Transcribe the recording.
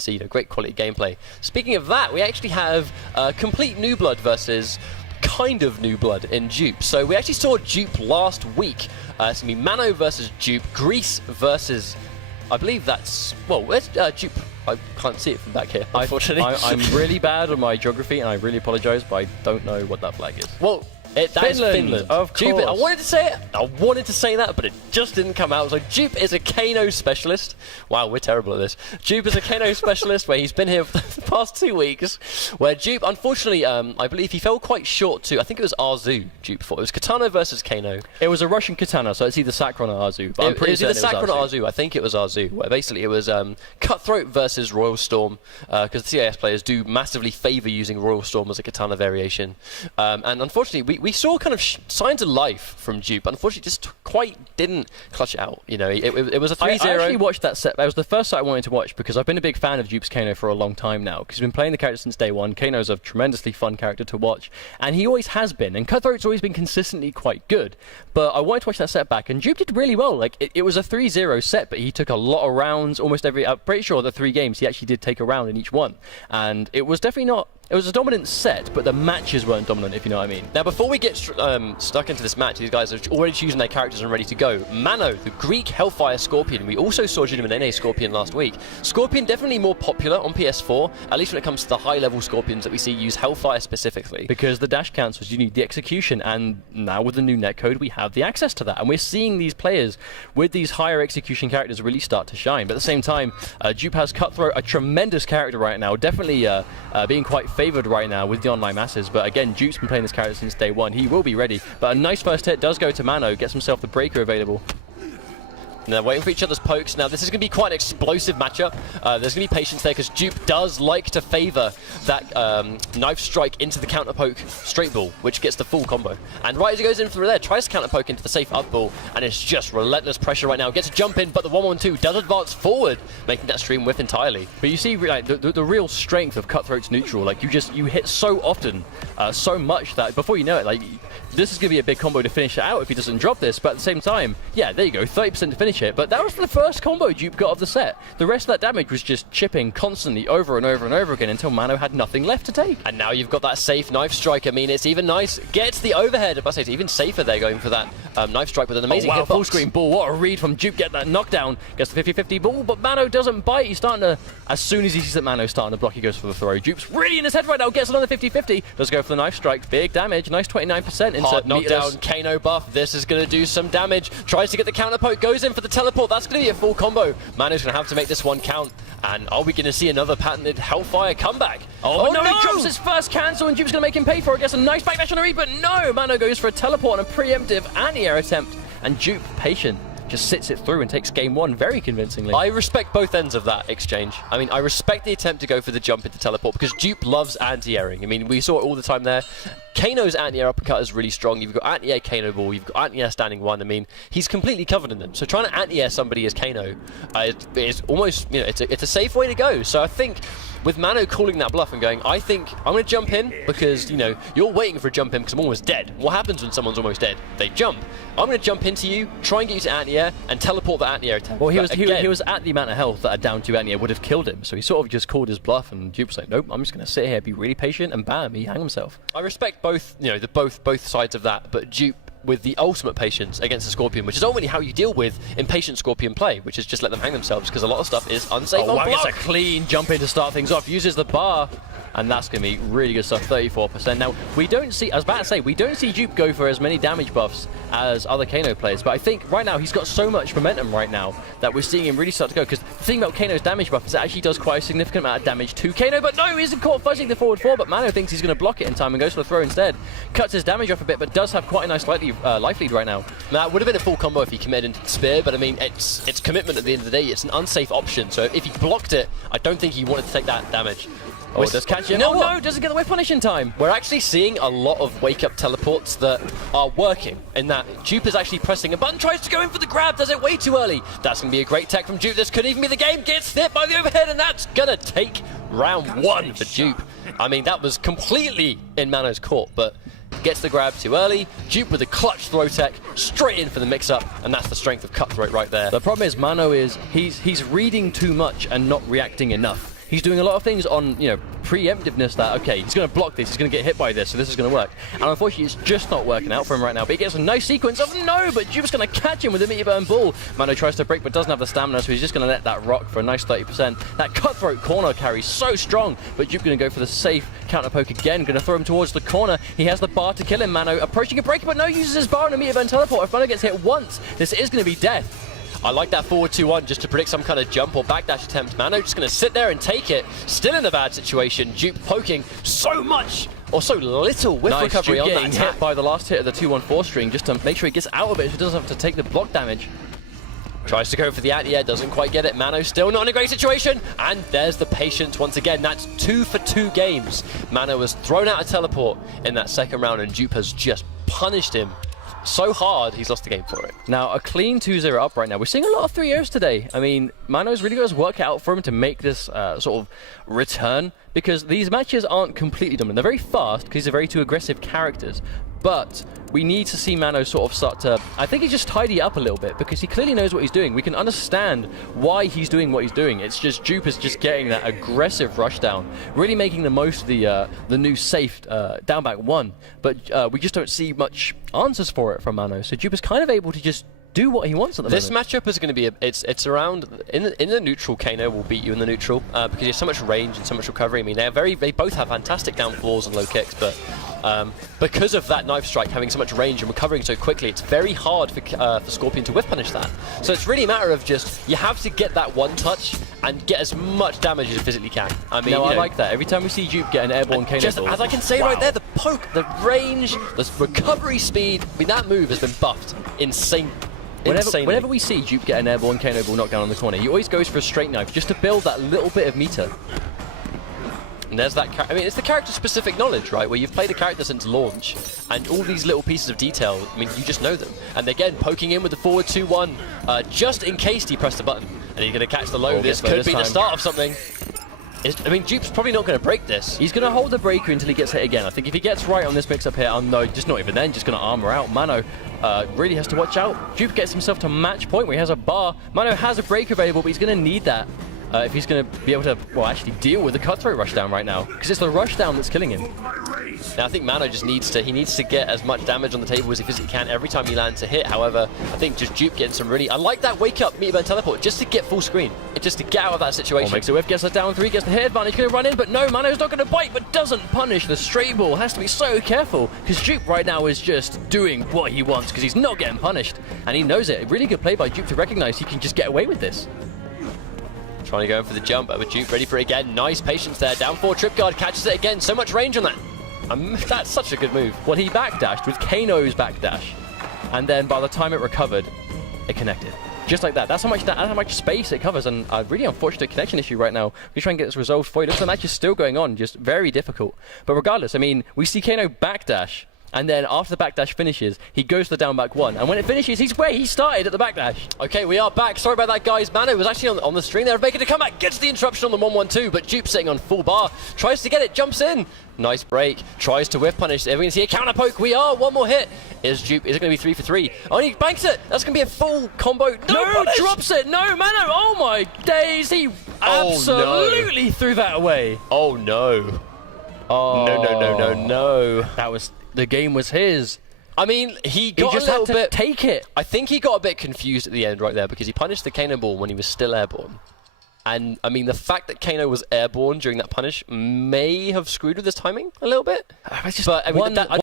see, you know, great quality gameplay. Speaking of that, we actually have complete new blood versus kind of new blood in Jupe. So we actually saw Jupe last week. It's going to be Man0 versus Jupe, Greece versus, I believe that's, well, where's Jupe? I can't see it from back here, unfortunately. I'm really bad on my geography, and I really apologise, but I don't know what that flag is. Well, that's Finland. Of course. Jupe, I wanted to say it. I wanted to say that, but it just didn't come out. So Jupe is a Kano specialist. Wow, we're terrible at this. Jupe is a Kano specialist where he's been here for the past 2 weeks. Where Jupe, unfortunately, I believe he fell quite short to, I think it was Arzu, Jupe fought. It was Katana versus Kano. It was a Russian Katana, so it's either Sakron or Arzu. But I'm pretty certain it was either Sakron or Arzu. I think it was Arzu. Where basically it was Cutthroat versus Royal Storm, because the CIS players do massively favour using Royal Storm as a Katana variation. And unfortunately, we saw kind of signs of life from Jupe. Unfortunately, just quite didn't clutch it out. You know, it was a 3-0. I actually watched that set. That was the first set I wanted to watch because I've been a big fan of Jupe's Kano for a long time now. Because he's been playing the character since day one. Kano's a tremendously fun character to watch, and he always has been. And Cutthroat's always been consistently quite good. But I wanted to watch that set back, and Jupe did really well. Like it was a 3-0 set, but he took a lot of rounds. Almost every. I'm pretty sure the 3 games he actually did take a round in each one, and it was definitely not. It was a dominant set, but the matches weren't dominant, if you know what I mean. Now, before we get stuck into this match, these guys are already choosing their characters and ready to go. Man0, the Greek Hellfire Scorpion. We also saw Jupe Scorpion last week. Scorpion definitely more popular on PS4, at least when it comes to the high-level Scorpions that we see use Hellfire specifically. Because the dash cancels, you need the execution, and now with the new netcode, we have the access to that. And we're seeing these players with these higher execution characters really start to shine. But at the same time, Jupe has Cutthroat, a tremendous character right now, definitely being quite favoured right now with the online masses. But again, Jupe's been playing this character since day one. He will be ready. But a nice first hit does go to Man0, gets himself the breaker available. And they're waiting for each other's pokes. Now, this is going to be quite an explosive matchup. There's going to be patience there because Jupe does like to favour that knife strike into the counter poke straight ball, which gets the full combo. And right as he goes in for there, tries to counter poke into the safe up ball, and it's just relentless pressure right now. Gets a jump in, but the 1-1-2 does advance forward, making that stream whiff entirely. But you see, like, the real strength of Cutthroat's neutral. Like you hit so often, so much that before you know it, like this is going to be a big combo to finish it out if he doesn't drop this. But at the same time, yeah, there you go, 30% to finish it. But that was the first combo Jupe got of the set. The rest of that damage was just chipping constantly over and over and over again until Man0 had nothing left to take. And now you've got that safe knife strike. I mean, it's even nice. Gets the overhead. I say it's even safer there going for that knife strike with an amazing hitbox. Full screen ball. What a read from Jupe. Get that knockdown. Gets the 50-50 ball, but Man0 doesn't bite. He's starting to, as soon as he sees that Man0's starting to block, he goes for the throw. Jupe's really in his head right now. Gets another 50-50. Does go for the knife strike. Big damage. Nice 29% into hard knockdown. Kano buff. This is going to do some damage. Tries to get the counter poke. Goes in for the teleport. That's going to be a full combo. Man0's going to have to make this one count. And are we going to see another patented Hellfire comeback? Oh no! He drops his first cancel, and Jupe's going to make him pay for it. Gets a nice backdash on the read, but no! Man0 goes for a teleport and a preemptive anti-air attempt. And Jupe, patient, just sits it through and takes game one very convincingly. I respect both ends of that exchange. I mean, I respect the attempt to go for the jump into teleport because Jupe loves anti-airing. I mean, we saw it all the time there. Kano's anti-air uppercut is really strong. You've got anti-air Kano ball, you've got anti-air standing one. I mean, he's completely covered in them. So trying to anti-air somebody as Kano is almost, you know, it's a safe way to go. So I think with Man0 calling that bluff and going, I think I'm going to jump in because, you know, you're waiting for a jump in because I'm almost dead. What happens when someone's almost dead? They jump. I'm going to jump into you, try and get you to anti-air, and teleport the anti-air attack. Well, he was at the amount of health that a down 2 anti-air would have killed him, so he sort of just called his bluff, and Jupe was like, nope, I'm just going to sit here, be really patient, and bam, he hung himself. I respect both, you know, both sides of that, but Jupe with the ultimate patience against the Scorpion, which is ultimately how you deal with impatient Scorpion play, which is just let them hang themselves because a lot of stuff is unsafe on block. Gets a clean jump in to start things off, uses the bar, and that's going to be really good stuff, 34%. Now, we don't see, I was about to say, we don't see Jupe go for as many damage buffs as other Kano players, but I think right now he's got so much momentum right now that we're seeing him really start to go, because the thing about Kano's damage buff is it actually does quite a significant amount of damage to Kano, but no, he isn't caught fuzzing the forward 4, but Man0 thinks he's going to block it in time and goes for the throw instead. Cuts his damage off a bit, but does have quite a nice life lead right now. Now, it would have been a full combo if he committed into the spear, but I mean, it's commitment at the end of the day. It's an unsafe option, so if he blocked it, I don't think he wanted to take that damage. Oh, it does catch him. No, doesn't get the whip punish in time. We're actually seeing a lot of wake-up teleports that are working, in that Jupe is actually pressing a button, tries to go in for the grab, does it way too early. That's going to be a great tech from Jupe. This could even be the game. Gets hit by the overhead, and that's going to take round 1 for Jupe. I mean, that was completely in Man0's court, but gets the grab too early. Jupe with a clutch throw tech, straight in for the mix-up, and that's the strength of Cutthroat right there. The problem is Man0 is he's reading too much and not reacting enough. he's doing a lot of things on, you know, preemptiveness that, okay, he's going to block this, he's going to get hit by this, so this is going to work. And unfortunately, it's just not working out for him right now. But he gets a nice sequence of no, but Jupe's going to catch him with a meteor burn ball. Man0 tries to break, but doesn't have the stamina, so he's just going to let that rock for a nice 30%. That cutthroat corner carry so strong, but Jupe going to go for the safe counter poke again, going to throw him towards the corner. He has the bar to kill him. Man0 approaching a break, but no, uses his bar and a meteor burn teleport. If Man0 gets hit once, this is going to be death. I like that forward 2-1 just to predict some kind of jump or backdash attempt. Man0 just going to sit there and take it. Still in a bad situation. Jupe poking so much or so little with recovery on that attack. Hit by the last hit of the 2-1-4 string just to make sure he gets out of it so he doesn't have to take the block damage. Tries to go for the anti-air, doesn't quite get it. Man0 still not in a great situation. And there's the patience once again. That's 2 for 2 games. Man0 was thrown out of teleport in that second round and Jupe has just punished him so hard, he's lost the game for it. Now, a clean 2-0 up right now. We're seeing a lot of 3-0s today. I mean, Man0's really got his work out for him to make this sort of return, because these matches aren't completely dominant. They're very fast, because they're very two aggressive characters. But we need to see Man0 sort of start to, I think he's just tidy up a little bit, because he clearly knows what he's doing. We can understand why he's doing what he's doing. It's just Jupe is just getting that aggressive rush down, really making the most of the new safe down back 1. But we just don't see much answers for it from Man0. So Jupe is kind of able to just do what he wants at the moment. This matchup is going to be it's around in the neutral. Kano will beat you in the neutral because he has so much range and so much recovery. I mean, they both have fantastic down floors and low kicks, but because of that knife strike having so much range and recovering so quickly, it's very hard for Scorpion to whiff punish that. So it's really a matter of just you have to get that one touch and get as much damage as you physically can. I mean, I like that. Every time we see Jupe get an airborne Kano just ball, as I can say right there, the poke, the range, the recovery speed. I mean, that move has been buffed insane. Whenever we see Jupe get an airborne Kano ball knocked down on the corner, he always goes for a straight knife just to build that little bit of meter. And there's that, I mean, it's the character-specific knowledge, right? Where you've played a character since launch, and all these little pieces of detail, I mean, you just know them. And again, poking in with the forward 2-1, just in case he pressed the button. And he's going to catch the low. This could be the start of something. I mean, Jupe's probably not going to break this. He's going to hold the breaker until he gets hit again. I think if he gets right on this mix-up here, no, just not even then, just going to armor out. Man0 really has to watch out. Jupe gets himself to match point where he has a bar. Man0 has a breaker available, but he's going to need that if he's going to be able to, well, actually deal with the cutthroat rushdown right now, because it's the rushdown that's killing him. Now, I think Man0 just needs to get as much damage on the table as he physically can every time he lands a hit. However, I think just Jupe getting some really, I like that wake up meteor burn teleport just to get full screen, just to get out of that situation. Makes a whiff, gets a down 3, gets the hit advantage, going to run in, but no, Man0's not going to bite, but doesn't punish the straight ball. Has to be so careful, because Jupe right now is just doing what he wants, because he's not getting punished, and he knows it. A really good play by Jupe to recognize he can just get away with this. Trying to go in for the jump, but Jupe ready for it again. Nice patience there. Down 4 trip guard, catches it again. So much range on that. That's such a good move. Well, he backdashed with Kano's backdash, and then by the time it recovered, it connected. Just like that. That's how much space it covers, and a really unfortunate connection issue right now. We try and get this resolved for you. Looks like the match is still going on, just very difficult. But regardless, I mean, we see Kano backdash, and then after the backdash finishes, he goes to the down back 1. And when it finishes, he's where he started at the backdash. Okay, we are back. Sorry about that, guys. Man0 was actually on the string there, making a comeback. Gets the interruption on the 1-1-2, but Jupe sitting on full bar. Tries to get it, jumps in. Nice break. Tries to whiff punish. We're going to see a counter poke. We are. One more hit. Is Jupe? Is it going to be 3 for 3? Oh, and he banks it. That's going to be a full combo. No, drops it. No, Man0. Oh my days. He absolutely threw that away. Oh no. Oh No. The game was his. I mean, he got just a little had to bit. Take it. I think he got a bit confused at the end right there because he punished the Kano ball when he was still airborne. And I mean, the fact that Kano was airborne during that punish may have screwed with his timing a little bit. But I mean,